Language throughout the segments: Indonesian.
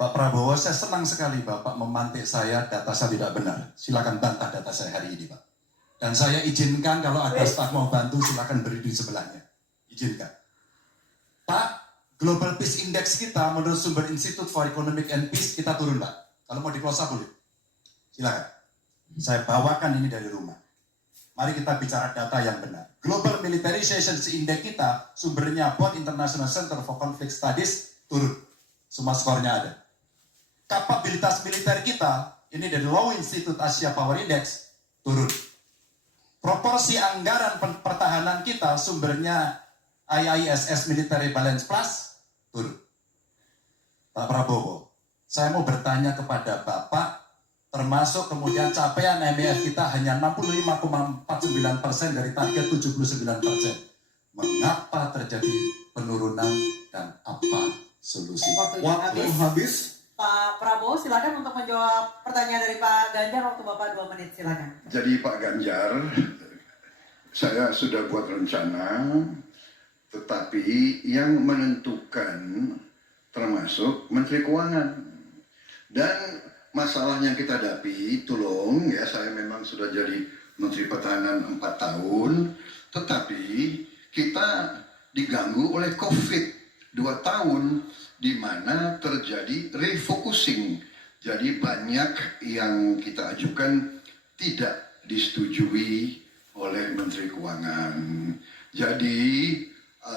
Pak Prabowo, saya senang sekali Bapak memantik saya, data saya tidak benar. Silakan bantah data saya hari ini, Pak. Dan saya izinkan kalau ada staf mau bantu, silakan berdiri di sebelahnya. Izinkan. Pak, Global Peace Index kita menurut sumber Institute for Economic and Peace kita turun, Pak. Kalau mau diplosa boleh. Silakan. Saya bawakan ini dari rumah. Mari kita bicara data yang benar. Global Militarization Index kita, sumbernya BOT International Center for Conflict Studies, turun. Semua skornya ada. Kapabilitas militer kita, ini dari Law Institute Asia Power Index, turun. Proporsi anggaran pertahanan kita, sumbernya IISS Military Balance Plus, turun. Pak Prabowo, saya mau bertanya kepada Bapak, termasuk kemudian capaian MEF kita hanya 65,49% dari target 79%. Mengapa terjadi penurunan dan apa solusi? Waktu habis. Pak Prabowo silakan untuk menjawab pertanyaan dari Pak Ganjar, waktu Bapak 2 menit silakan. Jadi Pak Ganjar, saya sudah buat rencana, tetapi yang menentukan termasuk Menteri Keuangan. Dan masalah yang kita hadapi, tolong ya, saya memang sudah jadi Menteri Pertahanan 4 tahun, tetapi kita diganggu oleh COVID 2 tahun, di mana terjadi refocusing. Jadi banyak yang kita ajukan tidak disetujui oleh Menteri Keuangan. Jadi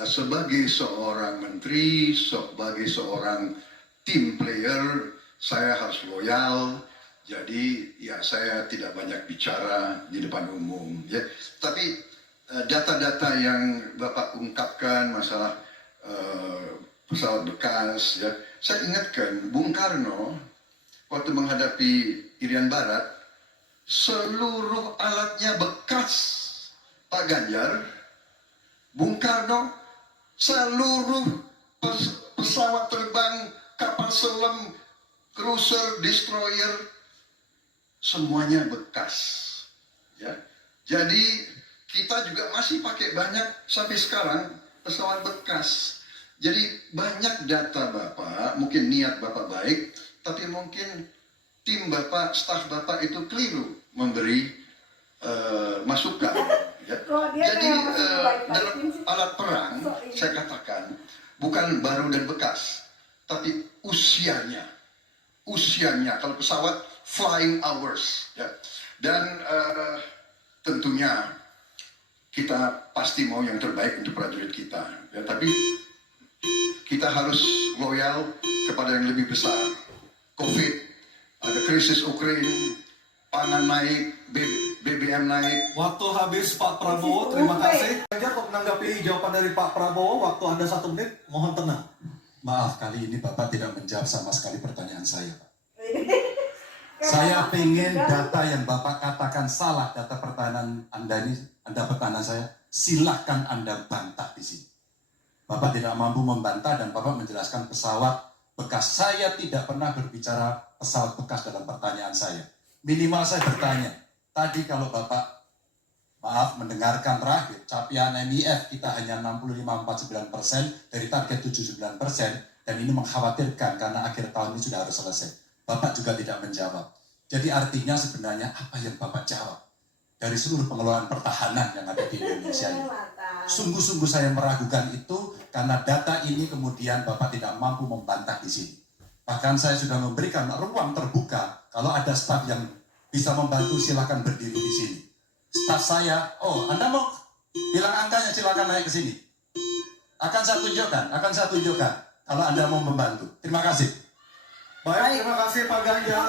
sebagai seorang menteri, sebagai seorang team player, saya harus loyal. Jadi ya saya tidak banyak bicara di depan umum. Ya. Tapi data-data yang Bapak ungkapkan masalah pesawat bekas, ya. Saya ingatkan Bung Karno waktu menghadapi Irian Barat, seluruh alatnya bekas. Pak Ganjar, Bung Karno, seluruh pesawat terbang, kapal selam, cruiser, destroyer, semuanya bekas. Ya. Jadi kita juga masih pakai banyak sampai sekarang pesawat bekas. Jadi banyak data Bapak, mungkin niat Bapak baik, tapi mungkin tim Bapak, staf Bapak itu keliru memberi masukan. Ya. Jadi dalam alat perang, saya katakan, bukan baru dan bekas, tapi usianya. Usianya, kalau pesawat flying hours. Ya. Dan tentunya kita pasti mau yang terbaik untuk prajurit kita. Ya, tapi kita harus loyal kepada yang lebih besar. COVID, ada krisis Ukraina, pangan naik, BBM naik. Waktu habis Pak Prabowo, terima kasih. Ganjar untuk menanggapi jawaban dari Pak Prabowo, waktu Anda 1 menit, mohon tenang. Maaf, kali ini Bapak tidak menjawab sama sekali pertanyaan saya, Pak. Saya ingin data yang Bapak katakan salah, data pertahanan Anda ini, Anda pertahanan saya, silahkan Anda bantah di sini. Bapak tidak mampu membantah dan Bapak menjelaskan pesawat bekas. Saya tidak pernah berbicara pesawat bekas dalam pertanyaan saya. Minimal saya bertanya, tadi kalau Bapak, maaf, mendengarkan terakhir, capaian MEF kita hanya 65,49% dari target 79%, dan ini mengkhawatirkan karena akhir tahun ini sudah harus selesai. Bapak juga tidak menjawab. Jadi artinya sebenarnya apa yang Bapak jawab dari seluruh pengelolaan pertahanan yang ada di Indonesia ini? Sungguh-sungguh saya meragukan itu karena data ini kemudian Bapak tidak mampu membantah di sini. Bahkan saya sudah memberikan ruang terbuka, kalau ada staf yang bisa membantu silakan berdiri di sini. Staf saya, oh Anda mau bilang angkanya silakan naik ke sini. Akan saya tunjukkan kalau Anda mau membantu. Terima kasih. Baik, terima kasih Pak Ganjar.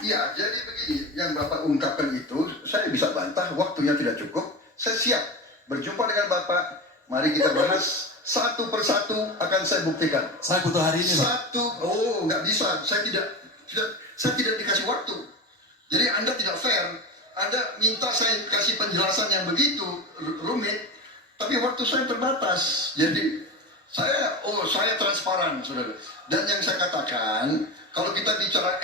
Ya, jadi begini, yang Bapak ungkapkan itu, saya bisa bantah, waktunya tidak cukup. Saya siap berjumpa dengan Bapak, mari kita bahas satu persatu, akan saya buktikan. Saya butuh hari ini, Pak. Nggak bisa, saya tidak dikasih waktu. Jadi Anda tidak fair. Anda minta saya kasih penjelasan yang begitu rumit, tapi waktu saya terbatas. Jadi saya transparan, saudara. Dan yang saya katakan, kalau kita bicara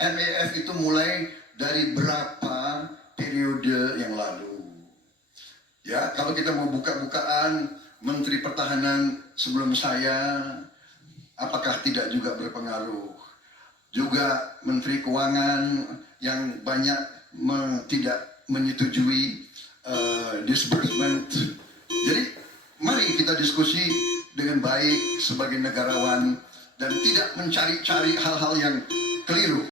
MEF itu mulai dari berapa periode yang lalu. Ya, kalau kita mau buka-bukaan, Menteri Pertahanan sebelum saya apakah tidak juga berpengaruh? Juga Menteri Keuangan yang banyak tidak menyetujui disbursement. Jadi mari kita diskusi dengan baik sebagai negarawan dan tidak mencari-cari hal-hal yang keliru.